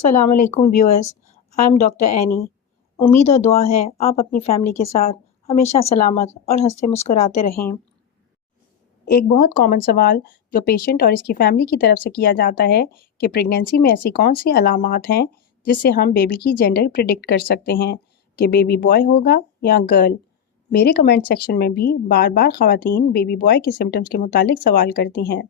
अस्सलाम वालेकुम viewers, I am doctor any. उम्मीद और दुआ है आप अपनी फैमिली के साथ हमेशा सलामत और हंसते मुस्कुराते रहें। एक बहुत कॉमन सवाल जो पेशेंट और इसकी फैमिली की तरफ से किया जाता है कि प्रेगनेंसी में ऐसी कौन सी अलामात हैं जिससे हम बेबी की जेंडर प्रिडिक्ट कर सकते हैं कि बेबी बॉय होगा या गर्ल। मेरे कमेंट सेक्शन में भी बार बार ख़वातीन बेबी बॉय के सिम्टम्स के मुतालिक सवाल करती हैं।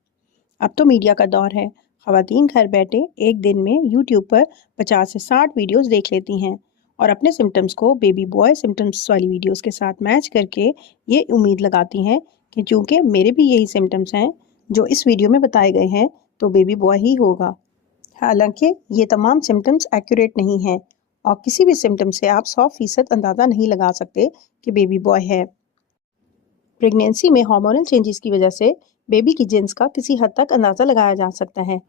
अब तो मीडिया का दौर है, ख़वातीन घर बैठे एक दिन में यूट्यूब पर 50 से 60 वीडियोस देख लेती हैं और अपने सिम्टम्स को बेबी बॉय सिम्टम्स वाली वीडियोस के साथ मैच करके ये उम्मीद लगाती हैं कि चूँकि मेरे भी यही सिम्टम्स हैं जो इस वीडियो में बताए गए हैं तो बेबी बॉय ही होगा। हालांकि ये तमाम सिम्टम्स एक्यूरेट नहीं हैं और किसी भी सिम्टम से आप 100% अंदाज़ा नहीं लगा सकते कि बेबी बॉय है। प्रेगनेंसी में हार्मोनल चेंजेस की वजह से बेबी की जिन्स का किसी हद तक अंदाज़ा लगाया जा सकता है,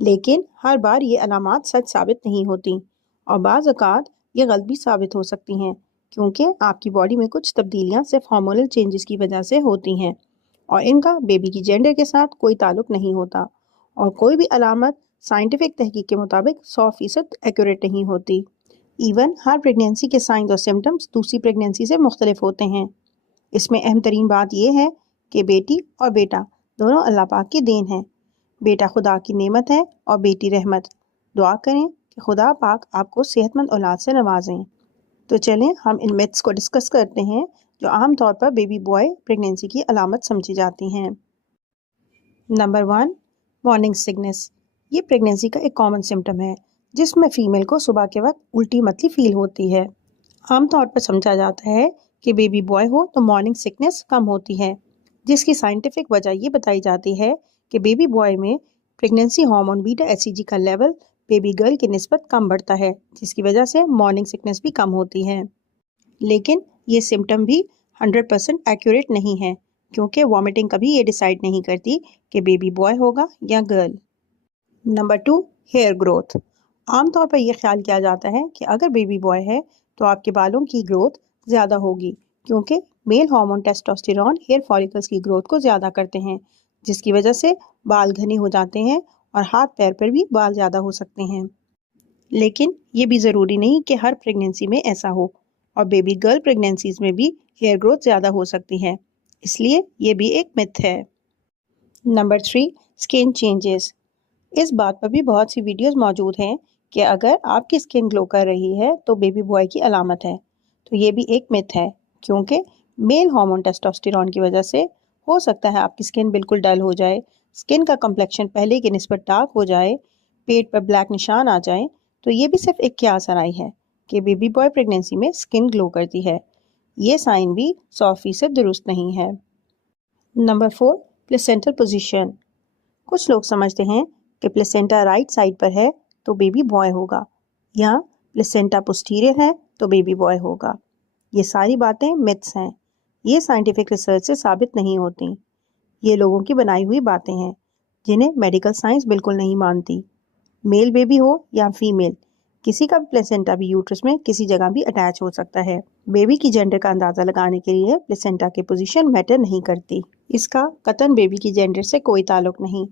लेकिन हर बार ये अलामात सच साबित नहीं होती और बाज़ औक़ात ये गलत भी साबित हो सकती हैं क्योंकि आपकी बॉडी में कुछ तब्दीलियां सिर्फ हार्मोनल चेंजेस की वजह से होती हैं और इनका बेबी की जेंडर के साथ कोई ताल्लुक नहीं होता और कोई भी अलामत साइंटिफिक तहकीक के मुताबिक 100% एक्यूरेट नहीं होती। इवन हर प्रेगनेंसी के साइंस और सिम्टम्स दूसरी प्रेगनेंसी से मुख्तलिफ होते हैं। इसमें अहम तरीन बात यह है कि बेटी और बेटा दोनों अल्लाह पाक की देन है। बेटा खुदा की नेमत है और बेटी रहमत। दुआ करें कि खुदा पाक आपको सेहतमंद औलाद से नवाजें। तो चलें हम इन मिथ्स को डिस्कस करते हैं जो आम तौर पर बेबी बॉय प्रेगनेंसी की अलामत समझी जाती हैं। Number 1, morning sickness. ये प्रेगनेंसी का एक कॉमन सिम्टम है जिसमें फ़ीमेल को सुबह के वक्त उल्टी मतली फील होती है। आम तौर पर समझा जाता है कि बेबी बॉय हो तो मॉर्निंग सिकनेस कम होती है, जिसकी साइंटिफिक वजह ये बताई जाती है कि बेबी बॉय में प्रेगनेंसी हार्मोन बीटा एचसीजी का लेवल बेबी गर्ल की निस्बत कम बढ़ता है, जिसकी वजह से मॉर्निंग सिकनेस भी कम होती है। लेकिन ये सिम्टम भी 100% एक्यूरेट नहीं है क्योंकि वॉमिटिंग कभी ये डिसाइड नहीं करती कि बेबी बॉय होगा या गर्ल। Number 2, hair growth. आमतौर पर यह ख्याल किया जाता है कि अगर बेबी बॉय है तो आपके बालों की ग्रोथ ज़्यादा होगी क्योंकि male hormone testosterone hair follicles की ग्रोथ को ज़्यादा करते हैं, जिसकी वजह से बाल घने हो जाते हैं और हाथ पैर पर भी बाल ज़्यादा हो सकते हैं। लेकिन ये भी ज़रूरी नहीं कि हर प्रेगनेंसी में ऐसा हो और बेबी गर्ल प्रेगनेंसीज में भी हेयर ग्रोथ ज़्यादा हो सकती है, इसलिए ये भी एक मिथ है। Number 3, skin changes. इस बात पर भी बहुत सी वीडियोस मौजूद हैं कि अगर आपकी स्किन ग्लो कर रही है तो बेबी बॉय की अलामत है, तो ये भी एक मिथ है क्योंकि मेल हार्मोन टेस्टोस्टेरॉन की वजह से हो सकता है आपकी स्किन बिल्कुल डल हो जाए, स्किन का कम्प्लेक्शन पहले की निस्बत डार्क हो जाए, पेट पर ब्लैक निशान आ जाए, तो ये भी सिर्फ एक क़यास आराई है कि बेबी बॉय प्रेगनेंसी में स्किन ग्लो करती है। ये साइन भी 100% दुरुस्त नहीं है। Number 4, placental position. कुछ लोग समझते हैं कि प्लेसेंटा राइट साइड पर है तो बेबी बॉय होगा या प्लेसेंटा पोस्टीरियर है तो बेबी बॉय होगा। ये सारी बातें मिथ्स हैं, ये साइंटिफिक रिसर्च से साबित नहीं होती। ये लोगों की बनाई हुई बातें हैं जिन्हें मेडिकल साइंस बिल्कुल नहीं मानती। मेल बेबी हो या फीमेल, किसी का भी प्लेसेंटा भी यूट्रस में किसी जगह भी अटैच हो सकता है। बेबी की जेंडर का अंदाज़ा लगाने के लिए प्लेसेंटा की पोजीशन मैटर नहीं करती। इसका कतन बेबी की जेंडर से कोई ताल्लुक नहीं।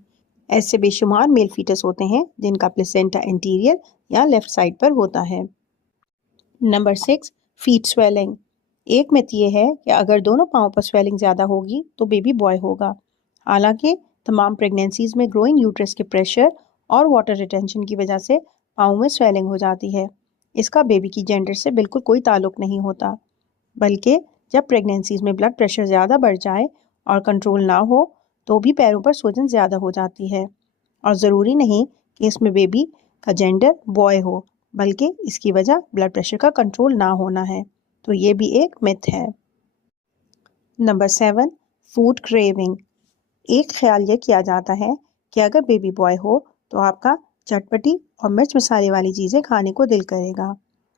ऐसे बेशुमार मेल फीटस होते हैं जिनका प्लेसेंटा एंटीरियर या लेफ्ट साइड पर होता है। Number 6, feet swelling. एक मिथ ये है कि अगर दोनों पाँव पर स्वेलिंग ज़्यादा होगी तो बेबी बॉय होगा। हालांकि तमाम प्रेगनेंसीज में ग्रोइंग यूट्रस के प्रेशर और वाटर रिटेंशन की वजह से पाँव में स्वेलिंग हो जाती है। इसका बेबी की जेंडर से बिल्कुल कोई ताल्लुक नहीं होता, बल्कि जब प्रेगनेंसीज में ब्लड प्रेशर ज़्यादा बढ़ जाए और कंट्रोल ना हो तो भी पैरों पर सूजन ज़्यादा हो जाती है और ज़रूरी नहीं कि इसमें बेबी का जेंडर बॉय हो, बल्कि इसकी वजह ब्लड प्रेशर का कंट्रोल ना होना है, तो ये भी एक मिथ है। Number 7, food craving. एक ख्याल ये किया जाता है कि अगर बेबी बॉय हो तो आपका चटपटी और मिर्च मसाले वाली चीज़ें खाने को दिल करेगा,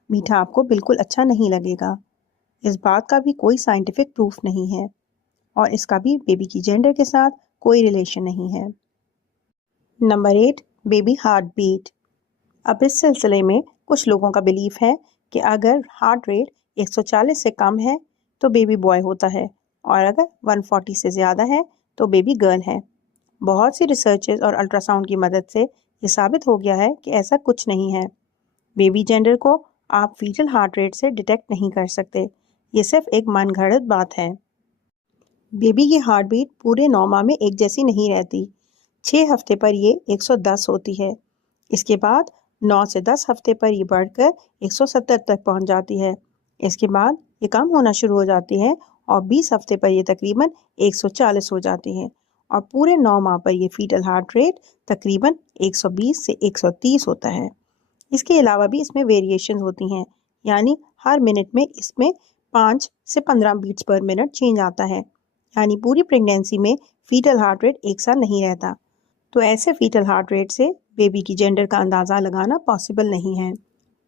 मीठा आपको बिल्कुल अच्छा नहीं लगेगा। इस बात का भी कोई साइंटिफिक प्रूफ नहीं है और इसका भी बेबी की जेंडर के साथ कोई रिलेशन नहीं है। Number 8, baby heart beat. अब इस सिलसिले में कुछ लोगों का बिलीफ है कि अगर हार्ट रेट 140 से कम है तो बेबी बॉय होता है और अगर 140 से ज़्यादा है तो बेबी गर्ल है। बहुत सी रिसर्चेस और अल्ट्रासाउंड की मदद से یہ ثابت ہو گیا ہے کہ ایسا کچھ نہیں ہے۔ بیبی جینڈر کو آپ فیٹل ہارٹ ریٹ سے ڈیٹیکٹ نہیں کر سکتے، یہ صرف ایک من گھڑت بات ہے۔ بیبی کی ہارٹ بیٹ پورے 9 ماہ میں ایک جیسی نہیں رہتی۔ 6 ہفتے پر یہ 110 ہوتی ہے، اس کے بعد 9 سے 10 ہفتے پر یہ بڑھ کر 170 تک پہنچ جاتی ہے، اس کے بعد یہ کم ہونا شروع ہو جاتی ہے اور 20 ہفتے پر یہ تقریباً 140 ہو جاتی ہے، اور پورے 9 ماہ پر یہ فیٹل ہارٹ ریٹ تقریباً 120 سے 130 ہوتا ہے۔ اس کے علاوہ بھی اس میں ویریشنز ہوتی ہیں، یعنی ہر منٹ میں اس میں 5 سے 15 بیٹس پر منٹ چینج آتا ہے، یعنی پوری پریگنینسی میں فیٹل ہارٹ ریٹ ایک سا نہیں رہتا۔ تو ایسے فیٹل ہارٹ ریٹ سے بیبی کی جینڈر کا اندازہ لگانا پاسبل نہیں ہے،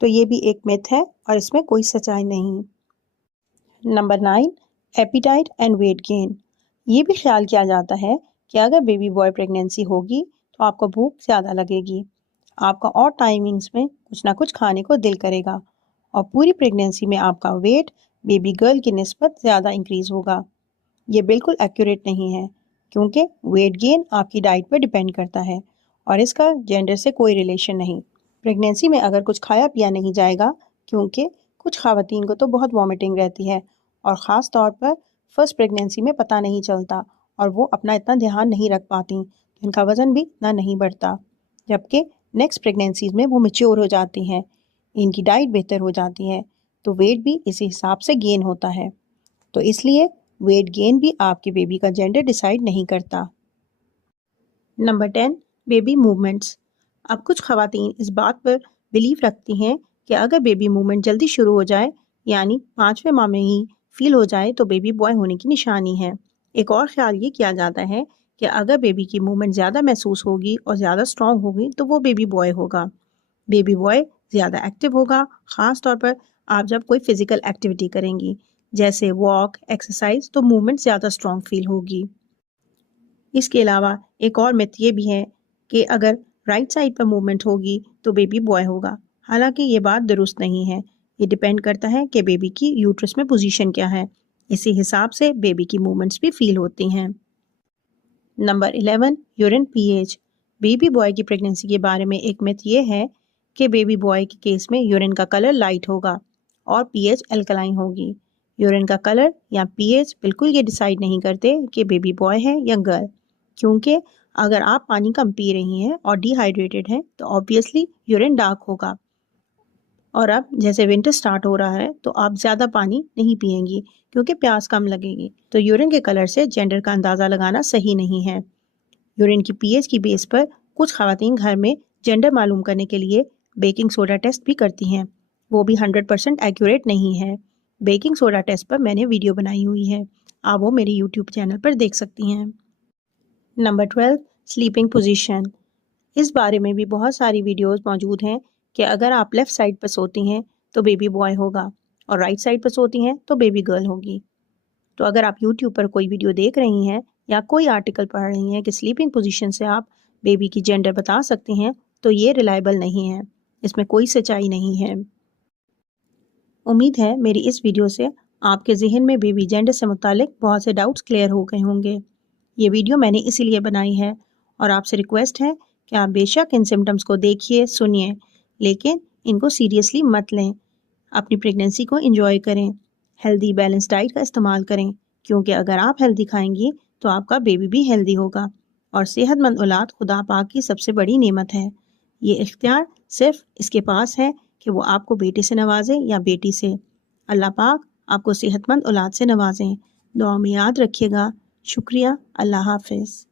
تو یہ بھی ایک میتھ ہے اور اس میں کوئی سچائی نہیں۔ Number 9، appetite and weight gain. یہ بھی خیال کیا جاتا ہے کہ اگر بیبی بوائے پریگنینسی ہوگی تو آپ کو بھوک زیادہ لگے گی، آپ کا اور ٹائمنگز میں کچھ نہ کچھ کھانے کو دل کرے گا، اور پوری پریگنینسی میں آپ کا ویٹ بیبی گرل کی نسبت زیادہ انکریز ہوگا۔ یہ بالکل ایکوریٹ نہیں ہے، کیونکہ ویٹ گین آپ کی ڈائٹ پر ڈیپینڈ کرتا ہے اور اس کا جینڈر سے کوئی ریلیشن نہیں۔ پریگنینسی میں اگر کچھ کھایا پیا نہیں جائے گا، کیونکہ کچھ خواتین کو تو بہت وامٹنگ رہتی ہے اور خاص طور پر فرسٹ پریگنینسی میں پتہ نہیں چلتا اور وہ اپنا اتنا دھیان نہیں رکھ پاتی، ان کا وزن بھی اتنا نہیں بڑھتا، جبکہ نیکسٹ پریگنینسیز میں وہ میچور ہو جاتی ہیں، ان کی ڈائٹ بہتر ہو جاتی ہے، تو ویٹ بھی اسی حساب سے گین ہوتا ہے۔ تو اس لیے ویٹ گین بھی آپ کے بیبی کا جینڈر ڈیسائیڈ نہیں کرتا۔ Number 10، baby movements. اب کچھ خواتین اس بات پر بلیف رکھتی ہیں کہ اگر بیبی موومنٹ جلدی شروع ہو جائے، یعنی 5ویں ماہ میں ہی فیل ہو جائے، تو بیبی بوائے ہونے کی نشانی ہے۔ ایک اور خیال یہ کیا جاتا ہے کہ اگر بیبی کی موومنٹ زیادہ محسوس ہوگی اور زیادہ اسٹرانگ ہوگی تو وہ بیبی بوائے ہوگا۔ بیبی بوائے زیادہ ایکٹیو ہوگا، خاص طور پر آپ جب کوئی فزیکل ایکٹیویٹی کریں گی جیسے واک، ایکسرسائز، تو موومنٹ زیادہ اسٹرانگ فیل ہوگی۔ اس کے علاوہ ایک اور میتھ یہ بھی ہے کہ اگر رائٹ سائڈ پر موومنٹ ہوگی تو بیبی بوائے ہوگا، حالانکہ یہ بات درست نہیں ہے۔ یہ ڈیپینڈ کرتا ہے کہ بیبی کی یوٹرس میں پوزیشن کیا ہے، اسی حساب سے بیبی کی موومنٹس بھی فیل ہوتی ہیں۔ Number 11، urine P H. Baby boy کی پریگنینسی کے بارے میں ایک میتھ یہ ہے کہ بیبی بوائے کے کیس میں یورین کا کلر لائٹ ہوگا اور پی ایچ الکلائن ہوگی۔ یورین کا کلر یا پی ایچ بالکل یہ ڈیسائیڈ نہیں کرتے کہ بیبی بوائے ہے یا گرل، کیونکہ اگر آپ پانی کم پی رہی ہیں اور ڈی ہائیڈریٹڈ ہیں تو آبویسلی یورین ڈارک ہوگا، اور اب جیسے ونٹر سٹارٹ ہو رہا ہے تو آپ زیادہ پانی نہیں پئیں گی کیونکہ پیاس کم لگے گی، تو یورین کے کلر سے جینڈر کا اندازہ لگانا صحیح نہیں ہے۔ یورین کی پی ایچ کی بیس پر کچھ خواتین گھر میں جینڈر معلوم کرنے کے لیے بیکنگ سوڈا ٹیسٹ بھی کرتی ہیں، وہ بھی 100% ایکوریٹ نہیں ہے۔ بیکنگ سوڈا ٹیسٹ پر میں نے ویڈیو بنائی ہوئی ہے، آپ وہ میرے یوٹیوب چینل پر دیکھ سکتی ہیں۔ Number 12، sleeping position. اس بارے میں بھی بہت ساری ویڈیوز موجود ہیں کہ اگر آپ لیفٹ سائڈ پر سوتی ہیں تو بیبی بوائے ہوگا اور رائٹ سائڈ پر سوتی ہیں تو بیبی گرل ہوگی۔ تو اگر آپ یوٹیوب پر کوئی ویڈیو دیکھ رہی ہیں یا کوئی آرٹیکل پڑھ رہی ہیں کہ سلیپنگ پوزیشن سے آپ بیبی کی جینڈر بتا سکتی ہیں، تو یہ ریلائبل نہیں ہے، اس میں کوئی سچائی نہیں ہے۔ امید ہے میری اس ویڈیو سے آپ کے ذہن میں بیبی جینڈر سے متعلق بہت سے ڈاؤٹس کلیئر ہو گئے ہوں گے۔ یہ ویڈیو میں نے اسی لیے بنائی ہے اور آپ سے ریکویسٹ ہے کہ آپ بے شک ان سمٹمز کو دیکھیے، سنیے، لیکن ان کو سیریسلی مت لیں۔ اپنی پریگنینسی کو انجوائے کریں، ہیلدی بیلنس ڈائٹ کا استعمال کریں، کیونکہ اگر آپ ہیلدی کھائیں گی تو آپ کا بیبی بھی ہیلدی ہوگا، اور صحت مند اولاد خدا پاک کی سب سے بڑی نعمت ہے۔ یہ اختیار صرف اس کے پاس ہے کہ وہ آپ کو بیٹے سے نوازے یا بیٹی سے۔ اللہ پاک آپ کو صحت مند اولاد سے نوازیں۔ دعا میں یاد رکھیے گا۔ شکریہ۔ اللہ حافظ۔